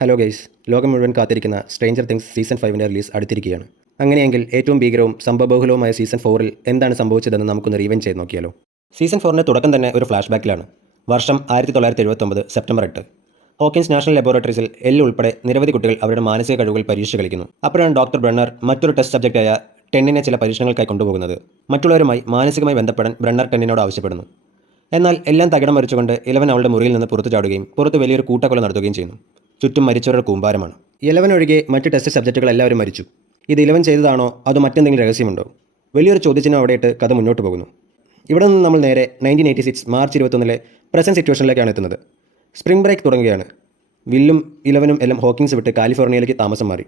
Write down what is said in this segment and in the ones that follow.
Hello guys, ലോകം മുഴുവൻ കാത്തിരിക്കുന്ന സ്ട്രേഞ്ചർ തിങ്സ് സീസൺ 5 റിലീസ് അടുത്തിരിക്കുകയാണ്. അങ്ങനെയെങ്കിൽ ഏറ്റവും ഭീകരവും സംഭവബഹുലവുമായ സീസൺ 4-ൽ എന്താണ് സംഭവിച്ചതെന്ന് നമുക്കൊന്ന് റീവൈൻഡ് ചെയ്ത് നോക്കിയാലോ. സീസൺ 4-ന്റെ തുടക്കം തന്നെ ഒരു ഫ്ലാഷ് ബാക്കിലാണ്. വർഷം 1979 സെപ്റ്റംബർ 8. ഹോക്കിൻസ് നാഷണൽ ലബോറട്ടറീസിൽ ഉൾപ്പെടെ നിരവധി കുട്ടികൾ അവരുടെ മാനസിക കഴിവുകൾ പരീക്ഷിച്ച് കളിക്കുന്നു. അപ്പോഴാണ് ഡോക്ടർ ബ്രണ്ണർ മറ്റൊരു ടെസ്റ്റ് സബ്ജക്റ്റായ ടെന്നിനെ ചില പരീക്ഷണങ്ങൾക്കായി കൊണ്ടുപോകുന്നത്. മറ്റുള്ളവരുമായി മാനസികമായി ബന്ധപ്പെടാൻ ബ്രണ്ണർ ടെന്നിനോട് ആവശ്യപ്പെടുന്നു. എന്നാൽ എല്ലാം തകിടം മറിച്ചുകൊണ്ട് 11 അവളുടെ മുറിയിൽ നിന്ന് പുറത്തു ചാടുകയും പുറത്ത് വലിയൊരു കൂട്ടക്കൊല നടത്തുകയും ചെയ്യുന്നു. ചുറ്റും മരിച്ചവരുടെ കൂമ്പാരമാണ്. 11 ഒഴികെ മറ്റ് ടെസ്റ്റ് സബ്ജക്റ്റുകൾ എല്ലാവരും മരിച്ചു. ഇത് 11 ചെയ്തതാണോ അതോ മറ്റെന്തെങ്കിലും രഹസ്യമുണ്ടോ? വലിയൊരു ചോദ്യചിഹ്നം അവിടെയിട്ട് കഥ മുന്നോട്ട് പോകുന്നു. ഇവിടെ നിന്ന് നമ്മൾ നേരെ 1986 മാർച്ച് 21 പ്രസന്റ് സിറ്റുവേഷനിലേക്കാണ് എത്തുന്നത്. സ്പ്രിംഗ് ബ്രേക്ക് തുടങ്ങുകയാണ്. വില്ലും 11-ഉം എല്ലാം ഹോക്കിൻസ് വിട്ട് കാലിഫോർണിയയിലേക്ക് താമസം മാറി.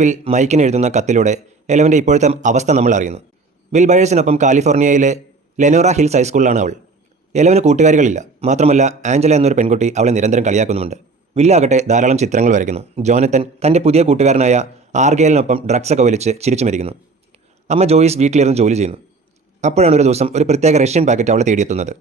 വിൽ മൈക്കിന് എഴുതുന്ന കത്തിലൂടെ 11-ന്റെ ഇപ്പോഴത്തെ അവസ്ഥ നമ്മൾ അറിയുന്നു. വിൽ ബയേഴ്സിനൊപ്പം കാലിഫോർണിയയിലെ ലെനോറ ഹിൽസ് ഹൈസ്കൂളിലാണ് അവൾ. 11-ന് കൂട്ടുകാരികളില്ല. മാത്രമല്ല ആഞ്ചല എന്നൊരു പെൺകുട്ടി അവളെ നിരന്തരം കളിയാക്കുന്നുമുണ്ട്. വില്ലാകട്ടെ ധാരാളം ചിത്രങ്ങൾ വരയ്ക്കുന്നു. ജോനത്തൻ തൻ്റെ പുതിയ കൂട്ടുകാരനായ ആർഗേലിനൊപ്പം ഡ്രഗ്സൊക്കെ വലിച്ച് ചിരിച്ചു മരിക്കുന്നു. അമ്മ ജോയിസ് വീട്ടിലിരുന്ന് ജോലി ചെയ്യുന്നു. അപ്പോഴാണ് ഒരു ദിവസം ഒരു പ്രത്യേക റഷ്യൻ പാക്കറ്റ് അവളെ തേടിയെത്തുന്നത്.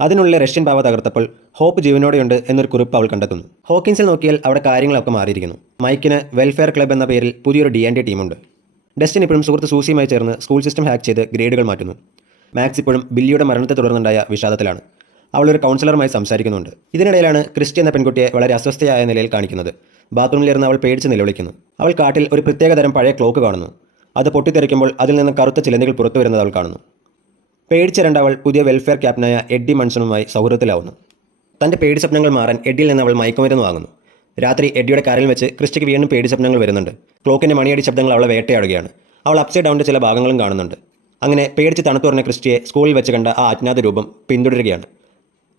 അതിനുള്ളിലെ റഷ്യൻ പാവ തകർത്തപ്പോൾ ഹോപ്പ് ജീവനോടെയുണ്ട് എന്നൊരു കുറിപ്പ് അവൾ കണ്ടെത്തുന്നു. ഹോക്കിൻസിൽ നോക്കിയാൽ അവിടെ കാര്യങ്ങളൊക്കെ മാറിയിരിക്കുന്നു. മൈക്കിന് വെൽഫെയർ ക്ലബ് എന്ന പേരിൽ പുതിയൊരു D&D ടീമുണ്ട്. ഡസ്റ്റിൻ ഇപ്പോഴും സുഹൃത്ത് സൂസിയുമായി ചേർന്ന് സ്കൂൾ സിസ്റ്റം ഹാക്ക് ചെയ്ത് ഗ്രേഡുകൾ മാറ്റുന്നു. മാക്സ് ഇപ്പോഴും ബില്ലിയുടെ മരണത്തെ തുടർന്നുണ്ടായ വിഷാദത്തിലാണ്. അവളൊരു കൗൺസിലറുമായി സംസാരിക്കുന്നുണ്ട്. ഇതിനിടയിലാണ് ക്രിസ്റ്റി എന്ന പെൺകുട്ടിയെ വളരെ അസ്വസ്ഥയായ നിലയിൽ കാണിക്കുന്നത്. ബാത്റൂമിലിരുന്ന് അവൾ പേടിച്ച് നിലവിളിക്കുന്നു. അവൾ കാട്ടിൽ ഒരു പ്രത്യേകതരം പഴയ ക്ലോക്ക് കാണുന്നു. അത് പൊട്ടിത്തെറിക്കുമ്പോൾ അതിൽ നിന്ന് കറുത്ത ചിലന്തികൾ പുറത്തു വരുന്നത് അവൾ കാണുന്നു. പേടിച്ചിരണ്ട അവൾ പുതിയ വെൽഫെയർ ക്യാപ്റ്റനായ എഡ്ഡി മൺസണുമായി സൗഹൃദത്തിലാവുന്നു. തൻ്റെ പേടി സ്വപ്നങ്ങൾ മാറാൻ എഡ്ഡിയിൽ നിന്ന് അവൾ മയക്കുമരുന്ന് വാങ്ങുന്നു. രാത്രി എഡ്ഡിയുടെ കാറിൽ വെച്ച് ക്രിസ്റ്റിക്ക് വീണ്ടും പേടി സ്വപ്നങ്ങൾ വരുന്നുണ്ട്. ക്ലോക്കിൻ്റെ മണിയടി ശബ്ദങ്ങൾ അവളെ വേട്ടയാടുകയാണ്. അവൾ അപ്സൈഡ് ഡൗണിൻ്റെ ചില ഭാഗങ്ങളും കാണുന്നുണ്ട്. അങ്ങനെ പേടിച്ച് തണുത്തു പറഞ്ഞ ക്രിസ്റ്റിയെ സ്കൂളിൽ വെച്ച് കണ്ട ആ അജ്ഞാത രൂപം പിന്തുടരുകയാണ്.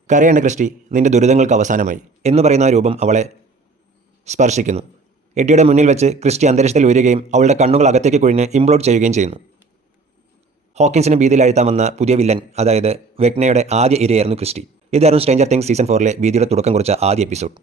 കരയേണ്ട ക്രിസ്റ്റി, നിന്റെ ദുരിതങ്ങൾക്ക് അവസാനമായി എന്ന് പറയുന്ന ആ രൂപം അവളെ സ്പർശിക്കുന്നു. എഡ്ഡിയുടെ മുന്നിൽ വെച്ച് ക്രിസ്റ്റി അന്തരീക്ഷത്തിൽ ഉയരുകയും അവളുടെ കണ്ണുകൾ അകത്തേക്ക് കുഴിഞ്ഞ് ഇംപ്ലോഡ് ചെയ്യുകയും ചെയ്യുന്നു. ഹോക്കിൻസിന് ഭീതിയിലാഴ്ത്താമെന്ന പുതിയ വില്ലൻ, അതായത് വെഗ്നയുടെ ആദ്യ ഇരയായിരുന്നു ക്രിസ്റ്റി. ഇതായിരുന്നു സ്ട്രേഞ്ചർ തിങ്സ് സീസൺ 4-ലെ ഭീതിയുടെ തുടക്കം കുറിച്ച ആദ്യ എപ്പിസോഡ്.